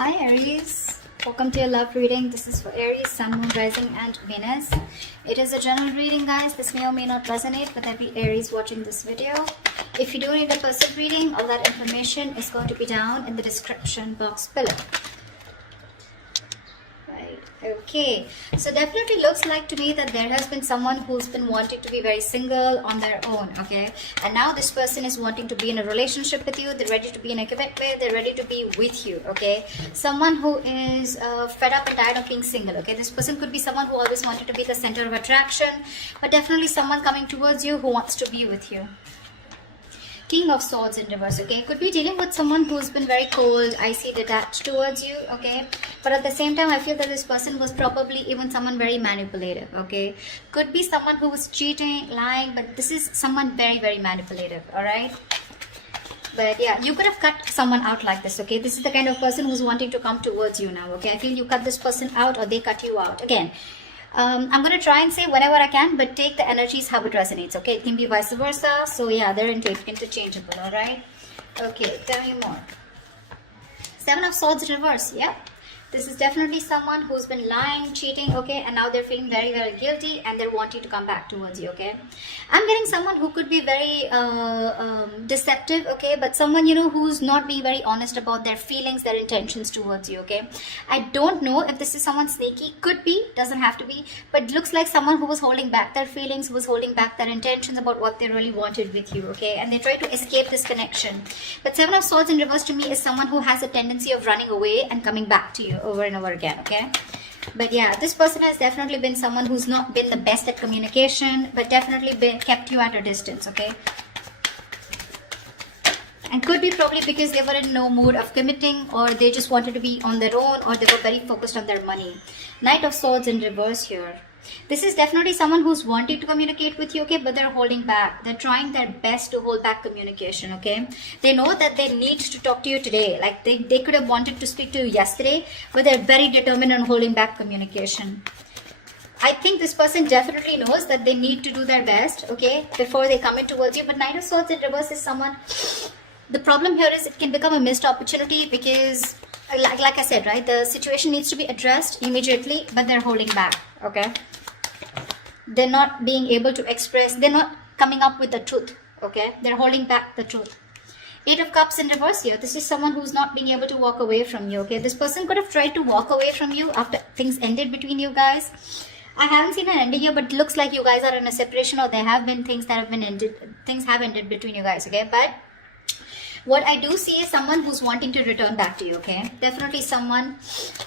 Hi Aries, welcome to your love reading. This is for Aries, Sun, Moon, Rising and Venus. It is a general reading, guys. This may or may not resonate with every Aries watching this video. If you do need a personal reading, all that information is going to be down in the description box below. Okay, so definitely looks like to me that there has been someone who's been wanting to be very single on their own, okay, and now this person is wanting to be in a relationship with you. They're ready to be in a commitment. They're ready to be with you, okay. Someone who is fed up and tired of being single, okay. This person could be someone who always wanted to be the center of attraction, but definitely someone coming towards you who wants to be with you. King of Swords in reverse, okay. Could be dealing with someone who's been very cold, icy, detached towards you, okay. But at the same time, I feel that this person was probably even someone very manipulative, okay. Could be someone who was cheating, lying, but this is someone very, very manipulative, alright. But yeah, you could have cut someone out like this, okay. This is the kind of person who's wanting to come towards you now, okay. I feel you cut this person out or they cut you out. Again, I'm going to try and say whenever I can, but take the energies how it resonates, okay? It can be vice versa. So yeah, they're interchangeable, all right? Okay, tell me more. Seven of Swords in reverse, yeah. This is definitely someone who's been lying, cheating, okay? And now they're feeling very, very guilty and they're wanting to come back towards you, okay? I'm getting someone who could be very deceptive, okay? But someone, you know, who's not being very honest about their feelings, their intentions towards you, okay? I don't know if this is someone sneaky. Could be, doesn't have to be. But it looks like someone who was holding back their feelings, who was holding back their intentions about what they really wanted with you, okay? And they try to escape this connection. But Seven of Swords in reverse to me is someone who has a tendency of running away and coming back to you over and over again, okay. But yeah, this person has definitely been someone who's not been the best at communication, but definitely kept you at a distance, okay. And could be probably because they were in no mood of committing, or they just wanted to be on their own, or they were very focused on their money. Knight of Swords in reverse here. This is definitely someone who's wanting to communicate with you, okay, but they're holding back. They're trying their best to hold back communication, okay. They know that they need to talk to you today. Like they could have wanted to speak to you yesterday, but they're very determined on holding back communication. I think this person definitely knows that they need to do their best, okay, before they come in towards you. But Knight of Swords in reverse is someone... The problem here is it can become a missed opportunity because, like I said, right, the situation needs to be addressed immediately, but they're holding back, okay. They're not being able to express, they're not coming up with the truth, okay. They're holding back the truth. Eight of Cups in reverse here. This is someone who's not being able to walk away from you, okay. This person could have tried to walk away from you after things ended between you guys. I haven't seen an ending here, but it looks like you guys are in a separation, or there have been things that have been ended, things have ended between you guys, okay. But what I do see is someone who's wanting to return back to you, okay. Definitely someone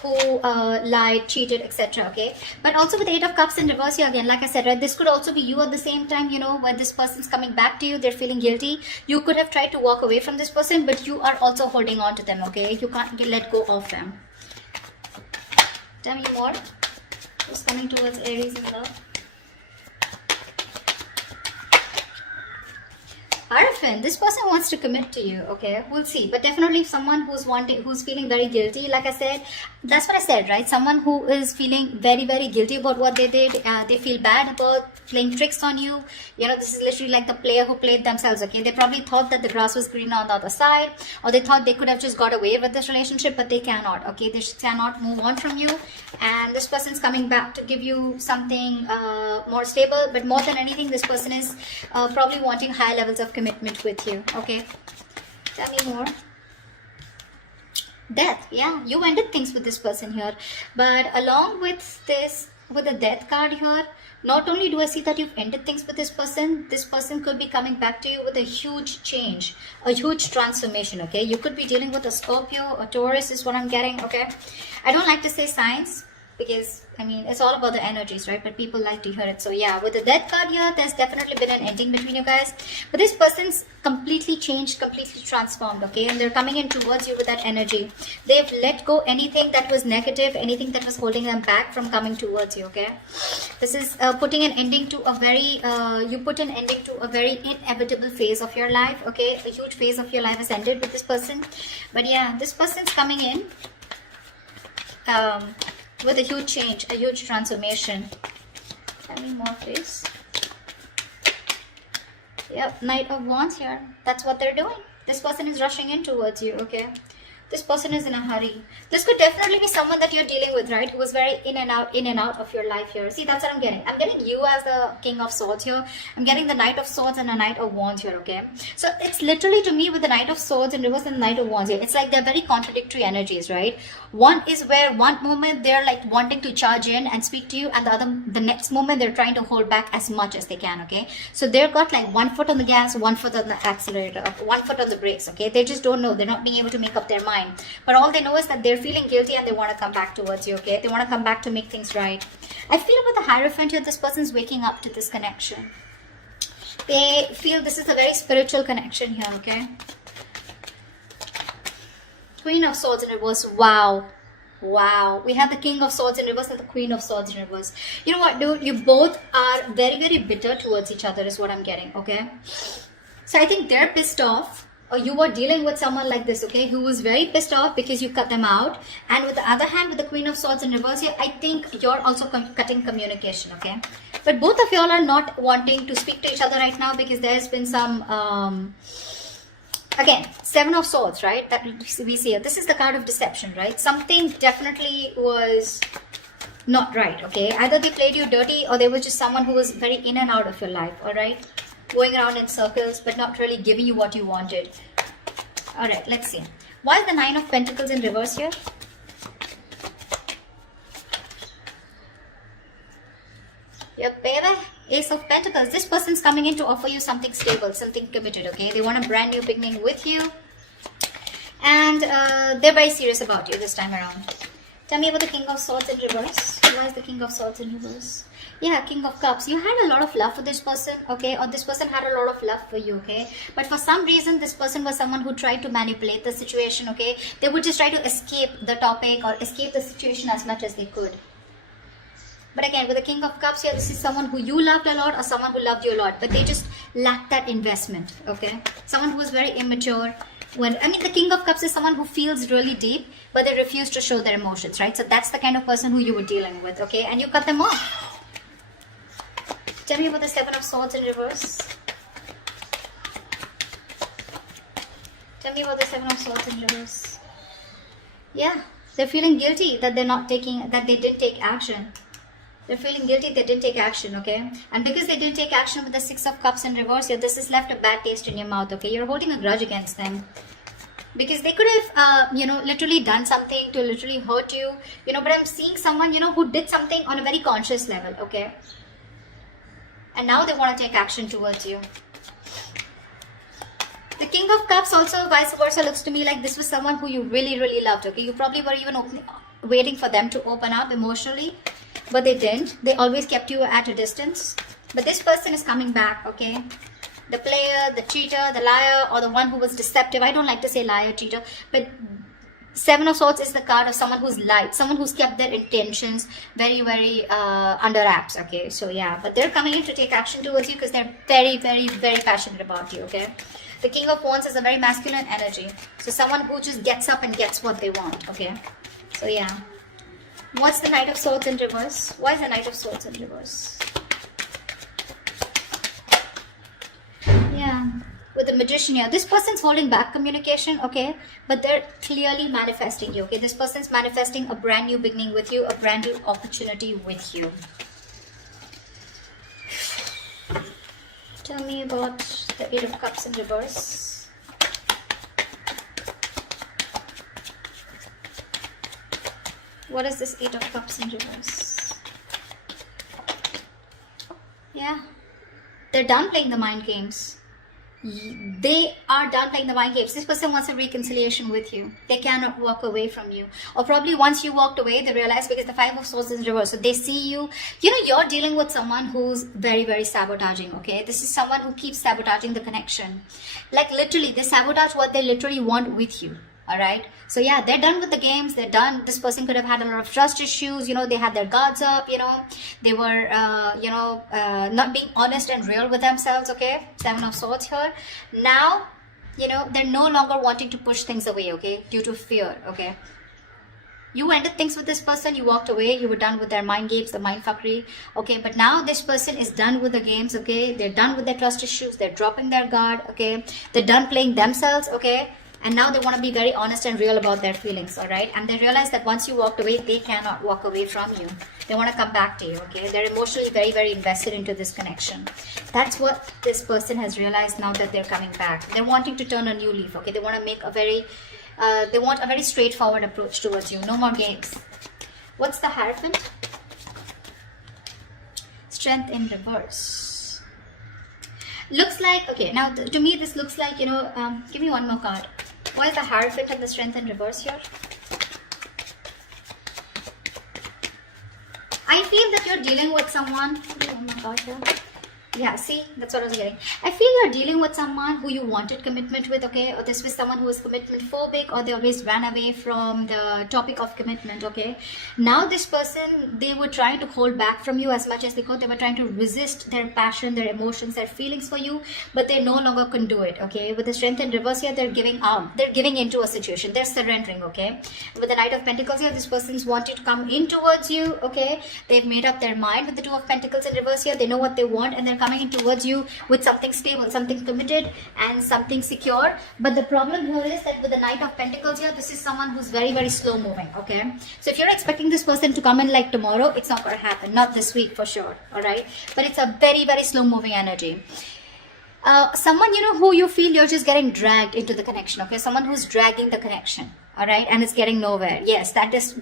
who lied, cheated, etc., okay. But also with Eight of Cups in reverse here again, like I said, right, this could also be you at the same time, you know, where this person's coming back to you, they're feeling guilty. You could have tried to walk away from this person, but you are also holding on to them, okay. You can't let go of them. Tell me more. Who's coming towards Aries in love? Hierophant, this person wants to commit to you, okay, we'll see. But definitely someone who's feeling very guilty. Like I said, that's what I said, right? Someone who is feeling very, very guilty about what they did. They feel bad about playing tricks on you. You know, this is literally like the player who played themselves, okay. They probably thought that the grass was greener on the other side, or they thought they could have just got away with this relationship, but they cannot, okay. They just cannot move on from you, and this person's coming back to give you something more stable. But more than anything, this person is probably wanting high levels of commitment with you, okay. Tell me more. Death, yeah, you ended things with this person here. But along with this, with the Death card here, not only do I see that you've ended things with this person could be coming back to you with a huge change, a huge transformation, okay. You could be dealing with a Scorpio, a Taurus is what I'm getting, okay. I don't like to say signs, because I mean it's all about the energies, right? But people like to hear it. So yeah, with the Death card here, there's definitely been an ending between you guys, but this person's completely changed, completely transformed, okay. And they're coming in towards you with that energy. They've let go anything that was negative, anything that was holding them back from coming towards you, okay. This is putting an ending to a very you put an ending to a very inevitable phase of your life, okay. A huge phase of your life has ended with this person. But yeah, this person's coming in with a huge change, a huge transformation. Tell me more, please. Yep, Knight of Wands here. That's what they're doing. This person is rushing in towards you, okay? This person is in a hurry. This could definitely be someone that you're dealing with, right? Who was very in and out of your life here. See, that's what I'm getting. I'm getting you as the King of Swords here. I'm getting the Knight of Swords and a Knight of Wands here, okay? So it's literally, to me, with the Knight of Swords in reverse and the Knight of Wands here, it's like they're very contradictory energies, right? One is where one moment they're like wanting to charge in and speak to you, and the next moment they're trying to hold back as much as they can, okay? So they've got like one foot on the gas, one foot on the accelerator, one foot on the brakes, okay? They just don't know. They're not being able to make up their mind. But all they know is that they're feeling guilty and they want to come back towards you, okay? They want to come back to make things right. I feel about the Hierophant here, this person's waking up to this connection. They feel this is a very spiritual connection here, okay? Queen of Swords in reverse. Wow. Wow. We have the King of Swords in reverse and the Queen of Swords in reverse. You know what, dude? You both are very, very bitter towards each other is what I'm getting, okay? So I think they're pissed off, or you were dealing with someone like this, okay, who was very pissed off because you cut them out. And with the other hand, with the Queen of Swords in reverse here, I think you're also cutting communication, okay? But both of y'all are not wanting to speak to each other right now because there's been some, again, Seven of Swords, right? That we see here. This is the card of deception, right? Something definitely was not right, okay? Either they played you dirty or they were just someone who was very in and out of your life, all right? Going around in circles but not really giving you what you wanted. All right, let's see. Why is the Nine of Pentacles in reverse here? Yep, baby. Ace of Pentacles. This person's coming in to offer you something stable, something committed, okay? They want a brand new beginning with you. And they're very serious about you this time around. Tell me about the King of Swords in reverse. Why is the King of Swords in reverse? Yeah, King of Cups. You had a lot of love for this person, okay? Or this person had a lot of love for you, okay? But for some reason, this person was someone who tried to manipulate the situation, okay? They would just try to escape the topic or escape the situation as much as they could. But again, with the King of Cups here, this is someone who you loved a lot or someone who loved you a lot. But they just lacked that investment, okay? Someone who was very immature. The King of Cups is someone who feels really deep, but they refuse to show their emotions, right? So that's the kind of person who you were dealing with, okay? And you cut them off. Tell me about the Seven of Swords in reverse. Tell me about the Seven of Swords in reverse. Yeah, they're feeling guilty that they didn't take action. They're feeling guilty they didn't take action, okay? And because they didn't take action with the Six of Cups in reverse here, this has left a bad taste in your mouth, okay? You're holding a grudge against them. Because they could have, literally done something to literally hurt you, but I'm seeing someone, who did something on a very conscious level, okay? And now they want to take action towards you. The King of Cups also, vice versa, looks to me like this was someone who you really, really loved, okay? You probably were even waiting for them to open up emotionally. But they didn't. They always kept you at a distance. But this person is coming back, okay? The player, the cheater, the liar, or the one who was deceptive. I don't like to say liar, cheater. But Seven of Swords is the card of someone who's lied. Someone who's kept their intentions very, very under wraps, okay? So yeah, but they're coming in to take action towards you because they're very, very, very passionate about you, okay? The King of Wands is a very masculine energy. So someone who just gets up and gets what they want, okay? So yeah. What's the Knight of Swords in reverse? Why is the Knight of Swords in reverse? Yeah, with the Magician here. This person's holding back communication, okay? But they're clearly manifesting you, okay? This person's manifesting a brand new beginning with you, a brand new opportunity with you. Tell me about the Eight of Cups in reverse. What is this Eight of Cups in reverse? Yeah. They're done playing the mind games. They are done playing the mind games. This person wants a reconciliation with you. They cannot walk away from you. Or probably once you walked away, they realize because the Five of Swords is in reverse. So they see you. You're dealing with someone who's very, very sabotaging, okay? This is someone who keeps sabotaging the connection. Like literally, they sabotage what they literally want with you. All right, so yeah, they're done with the games. They're done. This person could have had a lot of trust issues, they had their guards up, they were not being honest and real with themselves, okay? Seven of Swords here. Now they're no longer wanting to push things away, okay, due to fear, okay? You ended things with this person, you walked away, you were done with their mind games, the mind fuckery, okay? But now this person is done with the games, okay? They're done with their trust issues, they're dropping their guard, okay? They're done playing themselves, okay? and now they want to be very honest and real about their feelings, all right? And they realize that once you walked away, they cannot walk away from you. They want to come back to you, okay? They're emotionally very, very invested into this connection. That's what this person has realized now that they're coming back. They're wanting to turn a new leaf, okay? They want to make a very, they want a very straightforward approach towards you. No more games. What's the Hierophant? Strength in reverse. Looks like, okay, now to me this looks like, you know, give me one more card. Why is the Hierophant and the Strength in reverse here? I feel that you're dealing with someone. Oh my god, here. Yeah, see, that's what I was getting. I feel you're dealing with someone who you wanted commitment with, okay? Or this was someone who was commitment phobic, or they always ran away from the topic of commitment, okay? Now this person, they were trying to hold back from you as much as they could. They were trying to resist their passion, their emotions, their feelings for you, but they no longer can do it, okay? With the Strength in reverse here, they're giving out. They're giving into a situation. They're surrendering, okay? With the Knight of Pentacles here, this person's wanting to come in towards you, okay? They've made up their mind. With the Two of Pentacles in reverse here, they know what they want, and they're coming in towards you with something stable, something committed, and something secure. But the problem here is that with the Knight of Pentacles here, this is someone who's very, very slow moving, okay? So if you're expecting this person to come in like tomorrow, it's not going to happen. Not this week for sure, all right? But it's a very, very slow moving energy. Someone, you know, who you feel you're just getting dragged into the connection, okay? Someone who's dragging the connection, all right? And it's getting nowhere. Yes, that is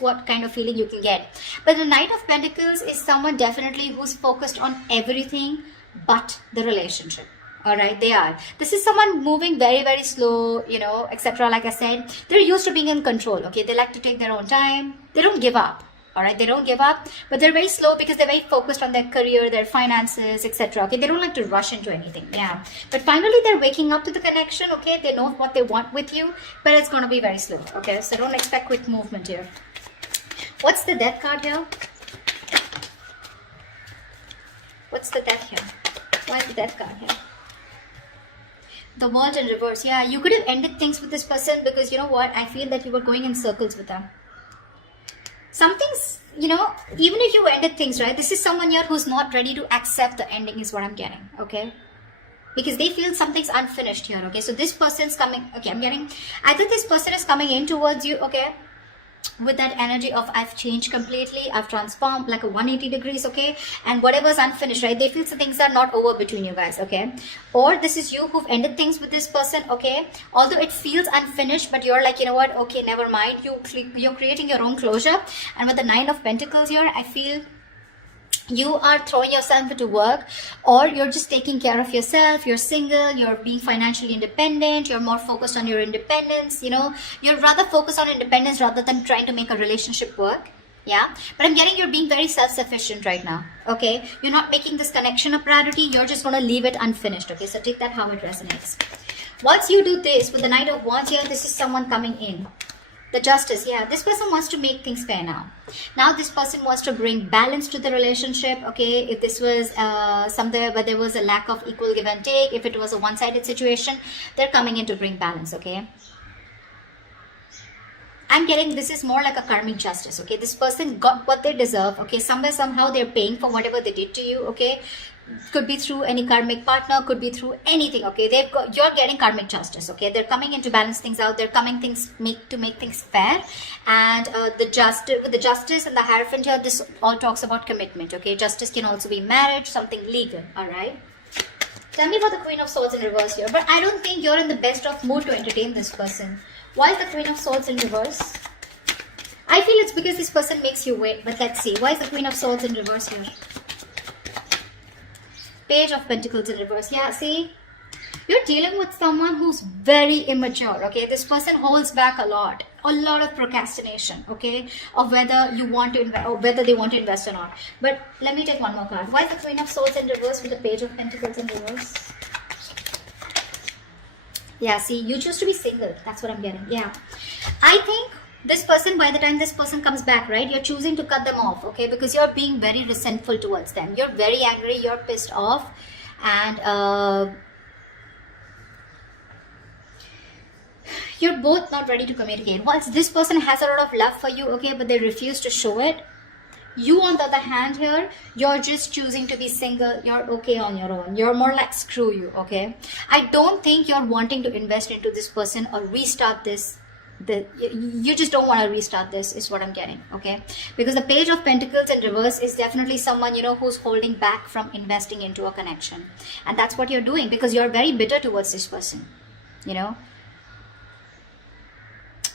what kind of feeling you can get. But the Knight of Pentacles is someone definitely who's focused on everything but the relationship. All right, they are. This is someone moving very, very slow, you know, etc. Like I said, they're used to being in control, okay? They like to take their own time. They don't give up. All right, they don't give up, but they're very slow because they're very focused on their career, their finances, etc. Okay, they don't like to rush into anything. Yeah, but finally they're waking up to the connection. Okay, they know what they want with you, but it's going to be very slow. Okay, so don't expect quick movement here. What's the Death card here? What's the Death here? Why is the Death card here? The World in reverse. Yeah, you could have ended things with this person because you know what? I feel that you were going in circles with them. Something's, you know, even if you ended things, right, this is someone here who's not ready to accept the ending is what I'm getting, okay? Because they feel something's unfinished here, okay? So this person's coming, okay, I'm getting, either this person is coming in towards you, okay, with that energy of I've changed completely, I've transformed like a 180 degrees, okay? And whatever's unfinished, right, they feel so things are not over between you guys, okay? Or this is you who've ended things with this person, okay? Although it feels unfinished, but you're like, you know what, okay, never mind. You're creating your own closure. And with the Nine of Pentacles here, I feel you are throwing yourself into work, or you're just taking care of yourself. You're single, you're being financially independent, you're more focused on your independence, you know, you're rather focused on independence rather than trying to make a relationship work. Yeah, but I'm getting you're being very self-sufficient right now, okay? You're not making this connection a priority, you're just going to leave it unfinished, okay? So take that how it resonates. Once you do this with the Knight of Wands here, this is someone coming in. The Justice, yeah, this person wants to make things fair now. Now this person wants to bring balance to the relationship, okay? If this was somewhere where there was a lack of equal give and take, if it was a one-sided situation, they're coming in to bring balance, okay? I'm getting this is more like a karmic justice, okay? This person got what they deserve, okay? Somewhere, somehow they're paying for whatever they did to you, okay? Could be through any karmic partner, could be through anything, okay? You're getting karmic justice, okay? They're coming in to balance things out. They're coming to make things fair. And the justice and the Hierophant here, this all talks about commitment, okay? Justice can also be marriage, something legal, all right? Tell me about the Queen of Swords in reverse here. But I don't think you're in the best of mood to entertain this person. Why is the Queen of Swords in reverse? I feel it's because this person makes you wait, but let's see. Why is the Queen of Swords in reverse here? Page of Pentacles in reverse. Yeah, see? You're dealing with someone who's very immature, okay? This person holds back a lot of procrastination, okay? Of whether you want to invest or whether they want to invest or not. But let me take one more card. Why is the Queen of Swords in reverse with the Page of Pentacles in reverse? Yeah, see, you choose to be single. That's what I'm getting. Yeah. I think this person, by the time this person comes back, right, you're choosing to cut them off, okay? Because you're being very resentful towards them. You're very angry. You're pissed off. And you're both not ready to communicate. Once this person has a lot of love for you, okay, but they refuse to show it. You, on the other hand, here, you're just choosing to be single. You're okay on your own. You're more like, screw you, okay? I don't think you're wanting to invest into this person or restart this. You just don't want to restart this, is what I'm getting, okay? Because the Page of Pentacles in reverse is definitely someone, you know, who's holding back from investing into a connection. And that's what you're doing, because you're very bitter towards this person, you know?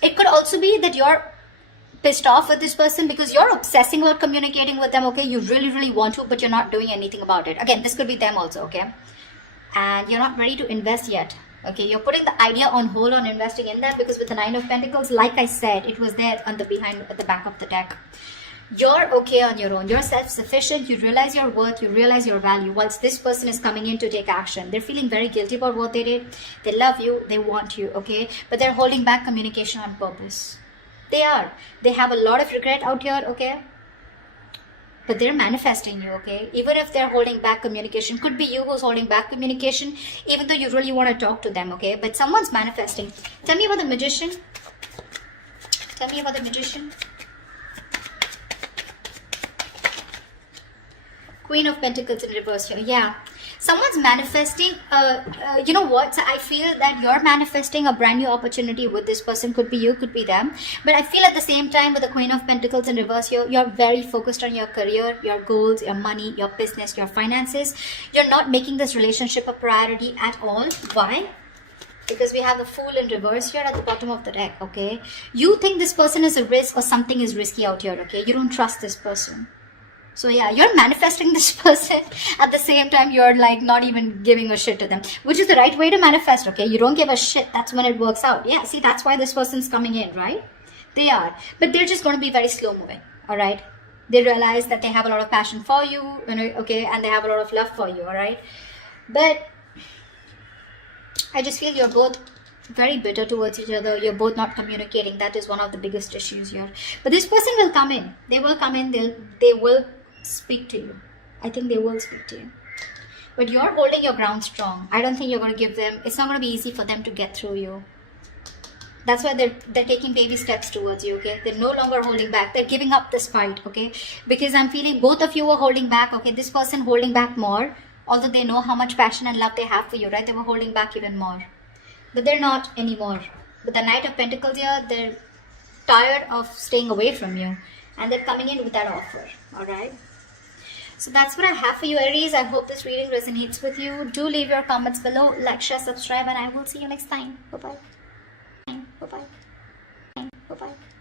It could also be that you're pissed off with this person because you're obsessing about communicating with them, okay? You really, really want to, but you're not doing anything about it. Again, this could be them also, okay? And you're not ready to invest yet, okay? You're putting the idea on hold on investing in that, because with the Nine of Pentacles, like I said, it was there on the behind at the back of the deck. You're okay on your own. You're self-sufficient. You realize your worth. You realize your value. Once this person is coming in to take action, they're feeling very guilty about what they did. They love you. They want you, okay? But they're holding back communication on purpose. They are. They have a lot of regret out here, okay? But they're manifesting you, okay? Even if they're holding back communication, could be you who's holding back communication, even though you really want to talk to them, okay? But someone's manifesting. Tell me about the Magician. Tell me about the Magician. Queen of Pentacles in reverse here. Yeah. Someone's manifesting, you know what? I feel that you're manifesting a brand new opportunity with this person. Could be you, could be them. But I feel at the same time with the Queen of Pentacles in reverse here, you're very focused on your career, your goals, your money, your business, your finances. You're not making this relationship a priority at all. Why? Because we have the Fool in reverse here at the bottom of the deck, okay? You think this person is a risk or something is risky out here, okay? You don't trust this person. So yeah, you're manifesting this person. At the same time, you're like not even giving a shit to them, which is the right way to manifest, okay? You don't give a shit. That's when it works out. Yeah, see, that's why this person's coming in, right? They are. But they're just going to be very slow moving, all right? They realize that they have a lot of passion for you, okay? And they have a lot of love for you, all right? But I just feel you're both very bitter towards each other. You're both not communicating. That is one of the biggest issues here. But this person will come in. They will come in. They will speak to you. I think they will speak to you. But you're holding your ground strong. I don't think you're going to give them, it's not going to be easy for them to get through you. That's why they're taking baby steps towards you, okay? They're no longer holding back. They're giving up this fight, okay? Because I'm feeling both of you are holding back, okay? This person holding back more, although they know how much passion and love they have for you, right? They were holding back even more. But they're not anymore. With the Knight of Pentacles here, they're tired of staying away from you. And they're coming in with that offer, alright? So that's what I have for you, Aries. I hope this reading resonates with you. Do leave your comments below. Like, share, subscribe, and I will see you next time. Bye-bye. Bye-bye. Bye-bye.